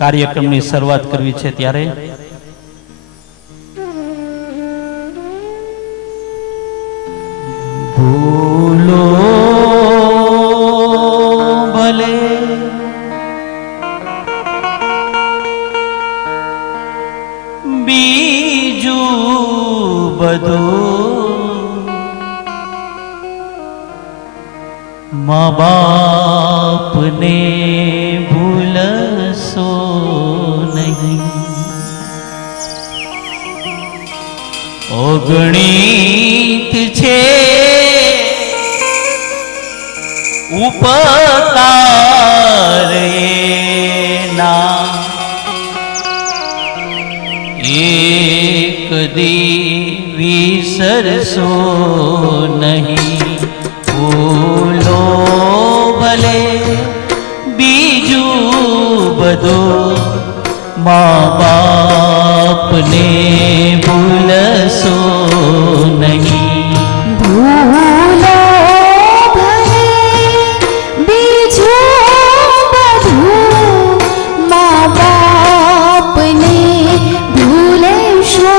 કાર્યક્રમની શરૂઆત કરવી છે ત્યારે ભૂલો ભલે બીજું બધું મા બાપને ભૂલશો નહીં. અગણિત છે ઉપકાર એના, એક દી વિસરશો નહીં. ભૂલો ભલે બીજું બધું મા બાપને ભૂલશો નહીં. ભૂલો ભલે બીજું બધું મા બાપને ભૂલશો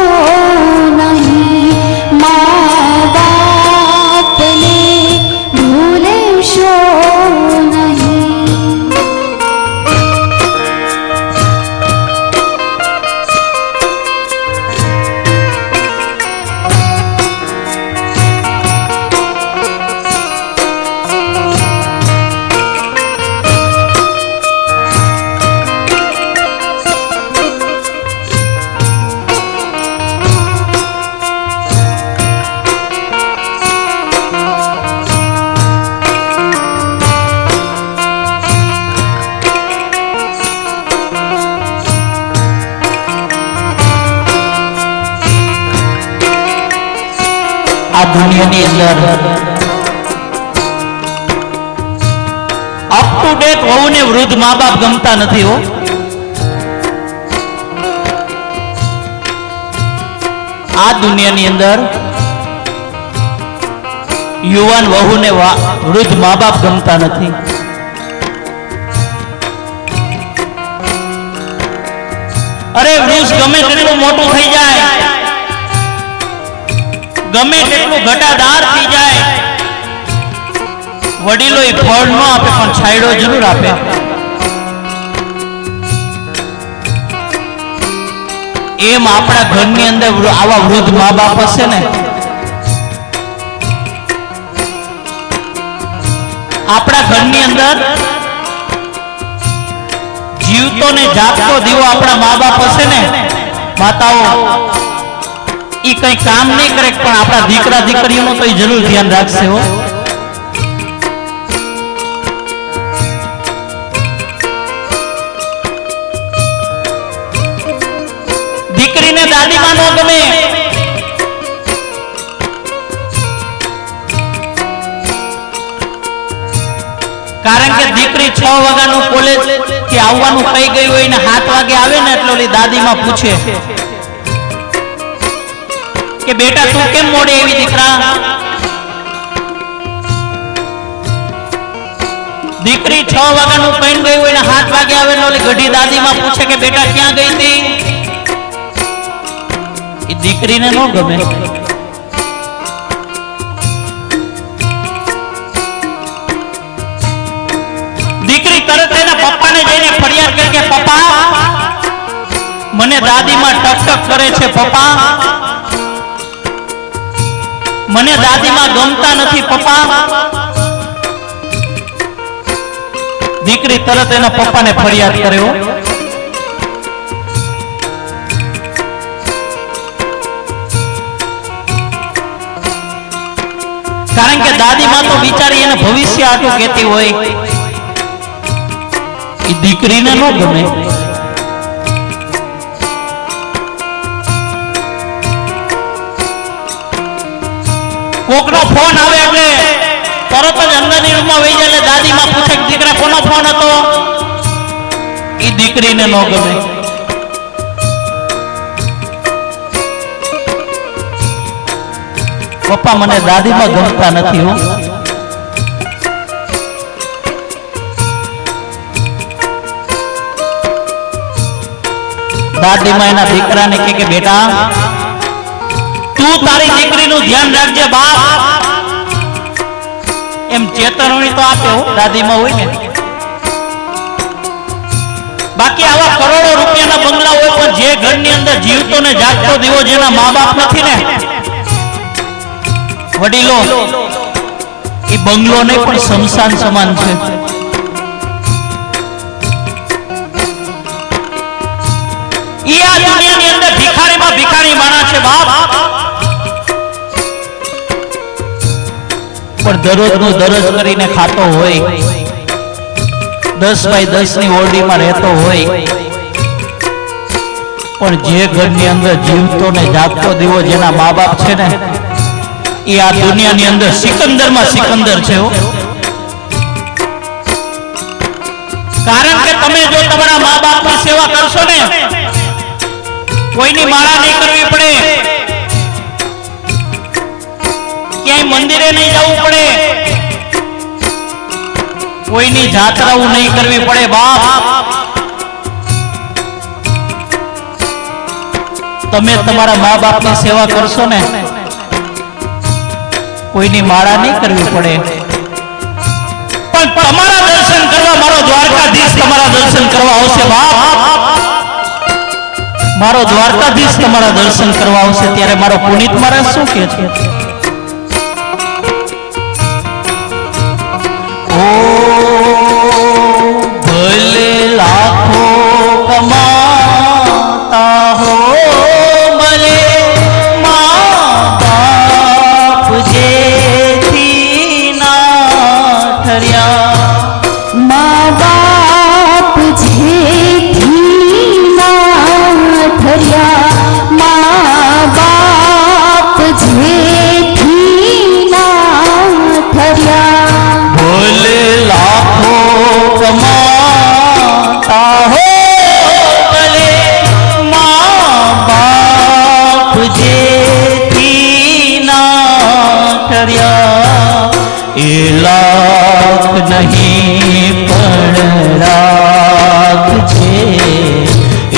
નહીં. મા બાપને ભૂલશો નહીં. આ દુનિયાની અંદર અપ ટુ ડેટ હોવું ને વૃદ્ધ મા બાપ ગમતા નથી હો. આ દુનિયાની અંદર યુવાન વહુ ને વૃદ્ધ મા બાપ ગમતા નથી. અરે વૃક્ષ ગમે તેટલું મોટું થઈ જાય, ગમે તેટલું ઘટાદાર થઈ જાય, વડીલો એ ફળ ન આપે પણ છાંયડો જરૂર આપે. એમ આપણા ઘરની અંદર આવા વૃદ્ધ મા બાપ હશે ને, આપણા ઘરની અંદર જીવતો ને જાગતો દીવો આપણા મા બાપ હશે ને, માતાઓ ઈ કઈ કામ નહીં કરે પણ આપણા દીકરા દીકરીઓનું તો જરૂર ધ્યાન રાખશે હો. દીકરીને દાદીમાં ન ગમે, કારણ કે દીકરી 6 વાગ્યાનું કોલેજ કે આવવાનું કહી ગયું હોય ને 7 વાગે આવે ને એટલે ઓલી દાદીમાં પૂછે કે બેટા તું કેમ મોડે આવી દીકરા. દીકરી 6 વાગ્યાનું કઈ ગઈ હોય ને 7 વાગે આવે ને ઓલી ગઢી દાદીમાં પૂછે કે બેટા ક્યાં ગઈ હતી. એ દીકરીને ન ગમે. દીકરી તરત એના પપ્પાને જઈને ફરિયાદ કરે કે પપ્પા મને દાદીમાં ટકટક કરે છે, પપ્પા મને દાદીમાં ગમતા નથી પપ્પા. દીકરી તરત એના પપ્પાને ફરિયાદ કર્યો. કારણ કે દાદીમાં તો બિચારી એને ભવિષ્ય આટલું કહેતી હોય, એ દીકરીને ન ગમે. કોકનો ફોન આવે એટલે તરત જ અંદરની રૂમમાં વહી જાય. એટલે દાદીમાં પૂછે કે દીકરા કોનો ફોન હતો. એ દીકરીને ન ગમે. પપ્પા મને દાદીમાં ગમતા નથી હો. દાદીમાં એના દીકરાને કે બેટા તું તારી દીકરીનું ધ્યાન રાખજે બાપ, એમ ચેતવણી તો આપે હો દાદીમાં હોય ને. બાકી આવા કરોડો રૂપિયાના બંગલા હોય પણ જે ઘરની અંદર જીવતો ને જાગતો દીવો જેના મા બાપ નથી ને વડીલો, એ બંગલો નહીં પણ શમશાન સમાન છે. ઈ આ દુનિયાની અંદર ભિખારીમાં ભિખારી માણસ છે બાપ, પણ દરરોજનું દરરોજ કરીને ખાતો હોય, 10 બાય 10 ની ઓરડીમાં રહેતો હોય, પણ જે ઘરની અંદર જીવતો ને જાગતો દીવો જેના મા બાપ છે ને એ આ દુનિયાની અંદર સિકંદરમાં સિકંદર છે. કારણ કે તમે જો તમારા મા બાપની સેવા કરશો ને, કોઈની માળા નહીં કરવી પડે, ક્યાંય મંદિરે નહીં જવું પડે, કોઈની જાત્રાઓ નહીં કરવી પડે બાપ. તમે તમારા મા બાપની સેવા કરશો ને, કોઈની માળા નહીં કરવી પડે, પણ તમારા દર્શન કરવા મારો દ્વારકાધીશ તમારા દર્શન કરવા આવશે બાપ. મારો દ્વારકાધીશ તમારા દર્શન કરવા આવશે ત્યારે મારો પુનિત મહારાજ શું કહે છે? ઓ ભલે લાખો કમાતા હો, ભલે મા બાપ જેથી ના ઠર્યા, મા બાપ જેથી ના ઠર્યા, મા બાપ જેથી ના ઠર્યા. ભલે લાખો કમાતા હો, ભલે મા બાપ જેથી ના ઠર્યા, એ લાખ નહીં પણ રાખ છે,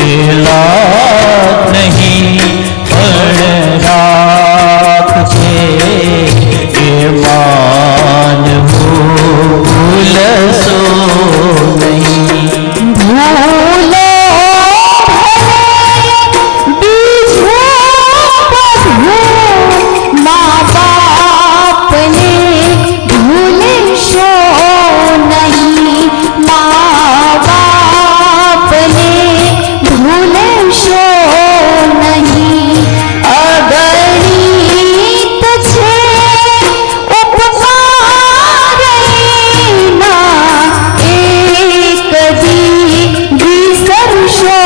એ લાખ નહીં પણ રાખ છે, એ માનવું ભૂલશો નહીં. ભૂલો બીજું બધું મા બાપને ભૂલશો નહીં, મા બાપને ભૂલશો નહીં. અગણિત છે ઉપકાર એના, એક દી વિસરશો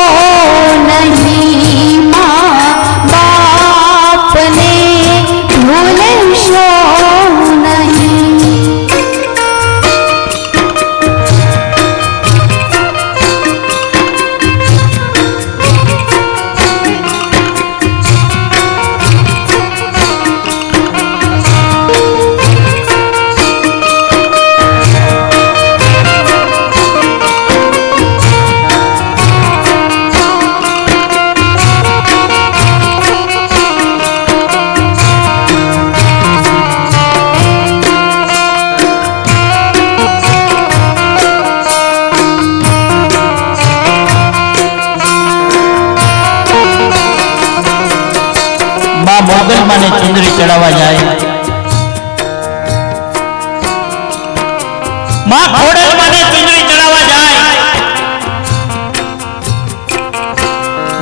નહીં, મા બાપને ભૂલશો નહીં. માં મોગલ માને ચુંદડી ચડાવવા જાય, માં ખોડલ માને ચુંદડી ચડાવવા જાય,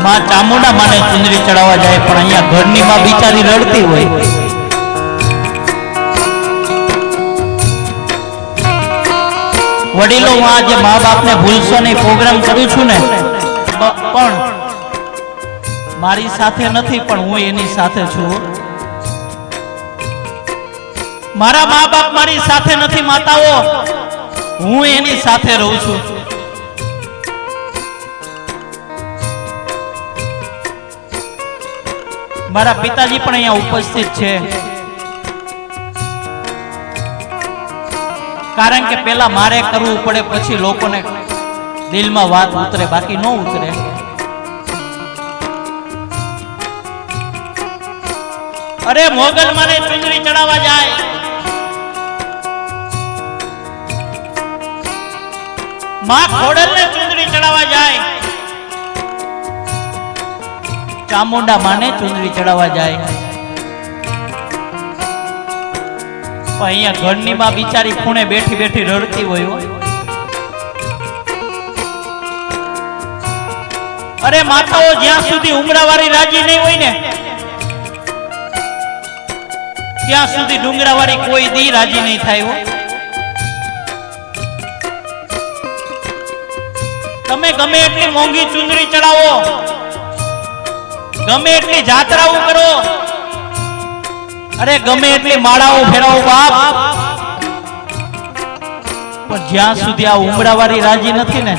માં ચામુંડા માને ચુંદડી ચડાવવા જાય, પણ અહીંયા ઘરની માં બિચારી રડતી હોય. વડીલો, હું આજે મા બાપને ભૂલશો નહીં પ્રોગ્રામ કરું છું ને, પણ મારી સાથે નથી, પણ હું એની સાથે છું. મારા મા બાપ મારી સાથે નથી માતાઓ, હું એની સાથે રહું છું. મારા પિતાજી પણ અહીંયા ઉપસ્થિત છે, કારણ કે પેલા મારે કરવું પડે, પછી લોકોને દિલમાં વાત ઉતરે, બાકી ન ઉતરે. અરે મોગલ માને ચુંદડી ચડાવવા જાય, માં ખોડલ ને ચુંદડી ચડાવવા જાય, ચામુંડા માને ચુંદડી ચડાવવા જાય. પણ અહીંયા ઘરની માં બિચારી ખૂણે બેઠી બેઠી રડતી હોય. અરે માતાઓ જ્યાં સુધી ઉમરાવાળી રાજી નહીં હોય ને ત્યાં સુધી ડુંગરાવાળી કોઈ દી રાજી નહીં થાય. તમે ગમે એટલી મોંઘી ચુંદડી ચડાવો, ગમે એટલી જાત્રાઓ કરો, અરે ગમે એટલી માળાઓ ફેરવો બાપ, પણ જ્યાં સુધી આ ઉમરાવાળી રાજી નથી ને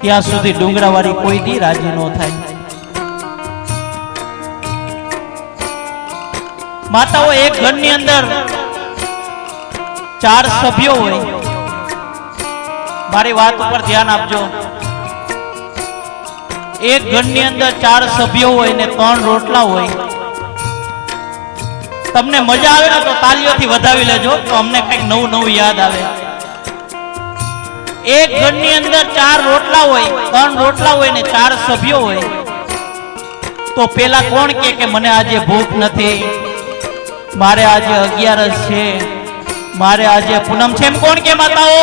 ત્યાં સુધી ડુંગરાવાળી કોઈ દી રાજી ન થાય. માતાઓ એક ઘરની અંદર 4 સભ્યો હોય. મારી વાત ઉપર ધ્યાન આપજો. એક ઘરની અંદર 4 સભ્યો હોય ને 3 રોટલા હોય. તમને મજા આવે ને તો તાલીઓથી વધાવી લેજો, તો અમને કંઈક નવું નવું યાદ આવે. એક ઘરની અંદર 4 રોટલા હોય, 3 રોટલા હોય ને 4 સભ્યો હોય, તો પેલા કોણ કે મને આજે ભૂખ નથી, મારે આજે 11 છે, મારે આજે પૂનમ છે, એમ કોણ કે માતાઓ?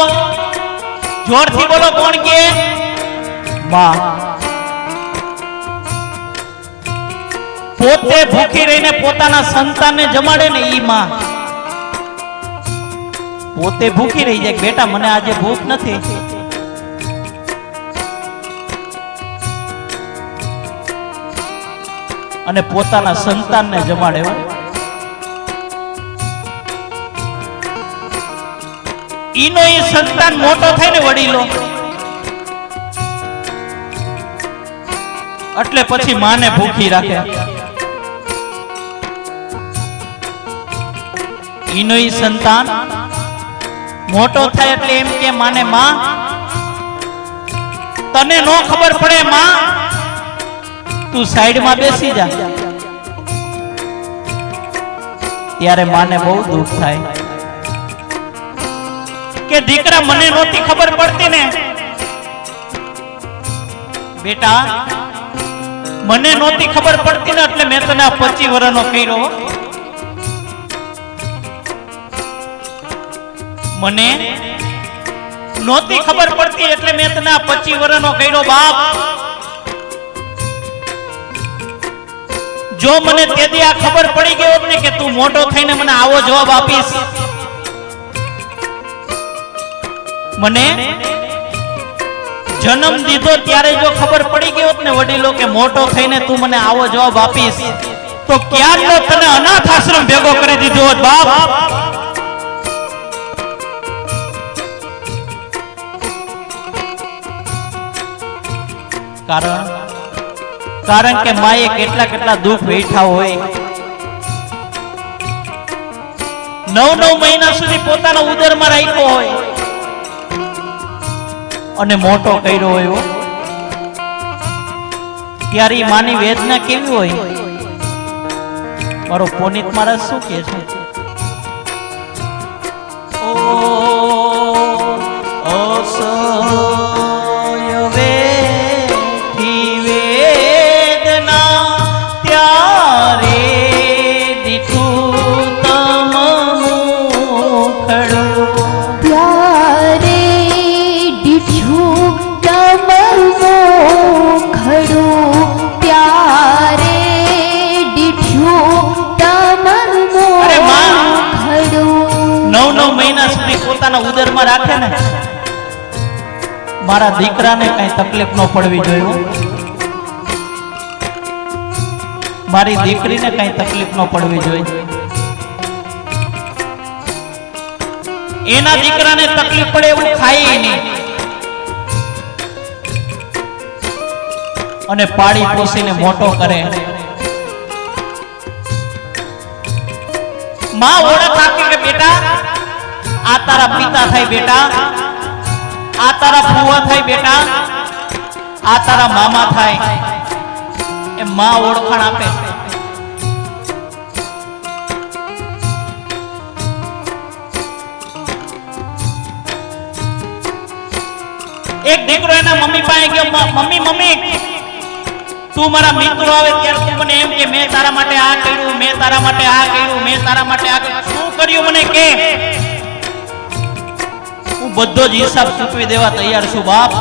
જોરથી બોલો, કોણ કે? માં. પોતે ભૂખી રહીને પોતાના સંતાનને જમાડે ને ઈ માં. પોતે ભૂખી રહી જાય, બેટા મને આજે ભૂખ નથી, અને પોતાના સંતાનને જમાડે. ઈનો ઈ સંતાન મોટો થાય ને વડીલો, એટલે પછી માને ભૂખી રાખે. ઈનો ઈ સંતાન મોટો થાય એટલે એમ કે માને માં તને નો ખબર પડે માં, તું સાઈડમાં બેસી જા. ત્યારે માને બહુ દુઃખ થાય કે દીકરા મને નહોતી ખબર પડતી ને, બેટા મને નહોતી ખબર પડતી ને એટલે મેં તને આ 25 વર્ષનો કર્યો. મને નહોતી ખબર પડતી એટલે મેં તને આ 25 વર્ષનો કર્યો બાપ. જો મને તેથી આ ખબર પડી ગઈ હોત ને કે તું મોટો થઈને મને આવો જવાબ આપીશ, મને જન્મ દીધો ત્યારે જો ખબર પડી ગઈ હોત ને વડીલો કે મોટો થઈને તું મને આવો જવાબ આપીશ, તો ક્યારનો તને અનાથ આશ્રમ ભેગો કરી દીધો હોત બાપ. કારણ કે માએ કેટલા કેટલા દુઃખ વેઠા હોય. 9 મહિના સુધી પોતાના ઉદરમાં રાખ્યો હોય અને મોટો કર્યો હોય. ત્યારે માની વેદના કેવી હોય? મારો પુનિત મહારાજ શું કહે છે? ઉદરમાં રાખે ને, મારા દીકરાને કઈ તકલીફ ન પડવી જોઈએ, મારી દીકરીને કઈ તકલીફ ન પડવી જોઈએ. એના દીકરાને તકલીફ પડે એવું ખાય નહીં, અને પાડી પોસીને મોટો કરે. માં ઓળખ આપી કે બેટા આ તારા પિતા થાય, બેટા આ તારા ફુવા થાય, બેટા આ તારા મામા થાય. એ માં ઓળખાણ આપે. એક દીકરો એના મમ્મી પાસે ગયો, મમ્મી મમ્મી તું મારા મિત્રો આવે ત્યારે તું મને એમ કે મેં તારા માટે આ કર્યું, મેં તારા માટે આ કર્યું, મેં તારા માટે આ કર્યું. શું કર્યું મને કે? હું બધો જ હિસાબ ચૂકવી દેવા તૈયાર છું બાપ.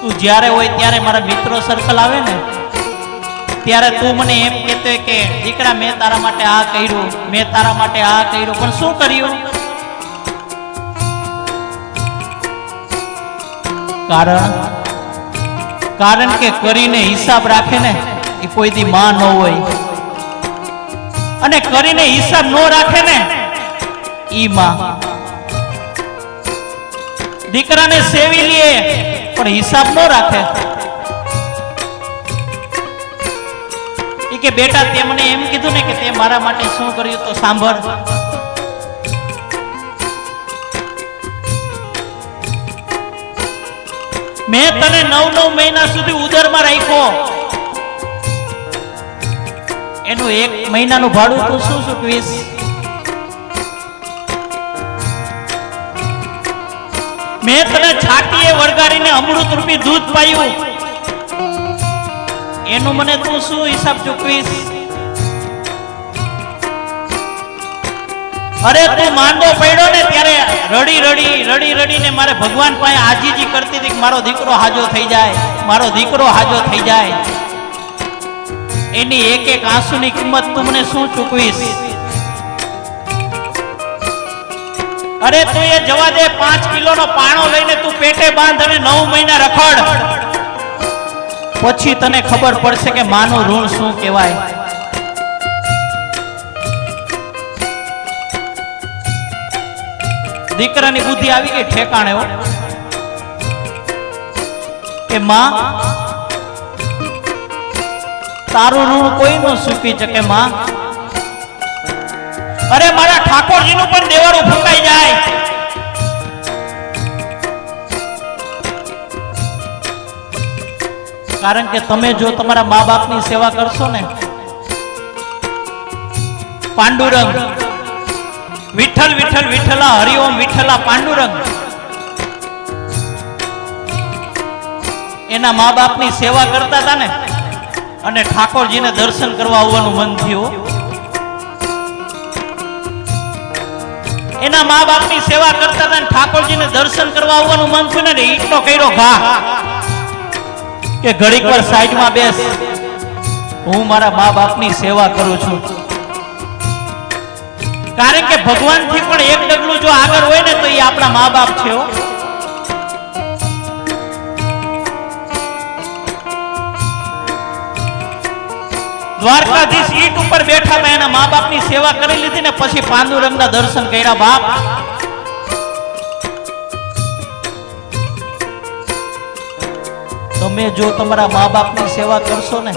તું જ્યારે હોય ત્યારે મારા મિત્રો સર્કલ આવે ને ત્યારે તું મને એમ કહેતો કે દીકરા મેં તારા માટે આ કર્યું, મેં તારા માટે આ કર્યું, પણ શું કર્યું? કારણ કે કરીને હિસાબ રાખે ને એ કોઈ દી માં ન હોય, અને કરીને હિસાબ ન રાખે ને ઈ માં. દીકરાને સેવી લે પણ હિસાબ ન રાખે. ઈ કે બેટા તે મને એમ કીધું ને કે તે મારા માટે શું કર્યું, તો સાંભળ. મેં તને 9 મહિના સુધી ઉદરમાં રાખ્યો, એનું 1 મહિનાનું ભાડું તું શું ચૂકવીશ? મેં તને છાતીએ વળગાડીને અમૃત રૂપી દૂધ પાયું, એનું મને તું શું હિસાબ ચૂકવીશ? અરે તું માંદો પડ્યો ને ત્યારે રડી રડીને મારે ભગવાન પાસે આજીજી કરતી હતી કે મારો દીકરો હાજો થઈ જાય, મારો દીકરો હાજો થઈ જાય. એની એક એક આંસુની કિંમત તું મને શું ચૂકવીશ? અરે તું એ જવા દે, 5 કિલોનો પાણો લઈને તું પેટે બાંધ અને 9 મહિના રખડ, પછી તને ખબર પડશે કે માનું ઋણ શું કહેવાય. દીકરાની બુદ્ધિ આવી ગઈ ઠેકાણે કે માં તારું ઋણ કોઈ ન ચૂકવી શકે માં. અરે મારા ઠાકોરજીનું પણ દેવાળું ફૂંકાઈ જાય. કારણ કે તમે જો તમારા મા બાપની સેવા કરશો ને, પાંડુરંગ વિઠ્ઠલ વિઠ્ઠલ વિઠ્ઠલા હરિઓમ વિઠ્ઠલા પાંડુરંગ, એના મા બાપની સેવા કરતા હતા ને, અને ઠાકોરજીને દર્શન કરવા આવવાનું મન થયું. એના મા બાપની સેવા કરતા હતા ને ઠાકોરજીને દર્શન કરવા આવવાનું મન થયું ને, ઈટનો કર્યો ઘા કે ઘડીક વાર સાઈડમાં બેસ, હું મારા મા બાપની સેવા કરું છું. કારણ કે ભગવાન થી પણ એક ડગલું જો આગળ હોય ને તો એ આપણા મા બાપ છે. દ્વારકાધીશ ઈટ ઉપર બેઠા હતા, એના મા બાપની સેવા કરી લીધી ને પછી પાંડુરંગના દર્શન કર્યા. બાપ તમે જો તમારા મા બાપની સેવા કરશો ને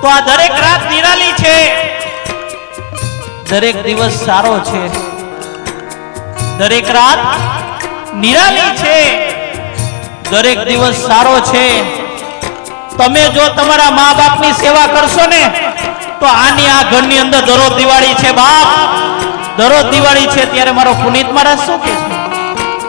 તો આ દરેક રાત નિરાલી છે, દરેક દિવસ સારો છે, દરેક રાત નિરાલી છે, દરેક દિવસ સારો છે. તમે જો તમારા મા બાપની સેવા કરશો ને તો આની આ ઘરની અંદર દરરોજ દિવાળી છે બાપ, દરરોજ દિવાળી છે. ત્યારે મારો પુનિત મહારાજ શું કહે છે?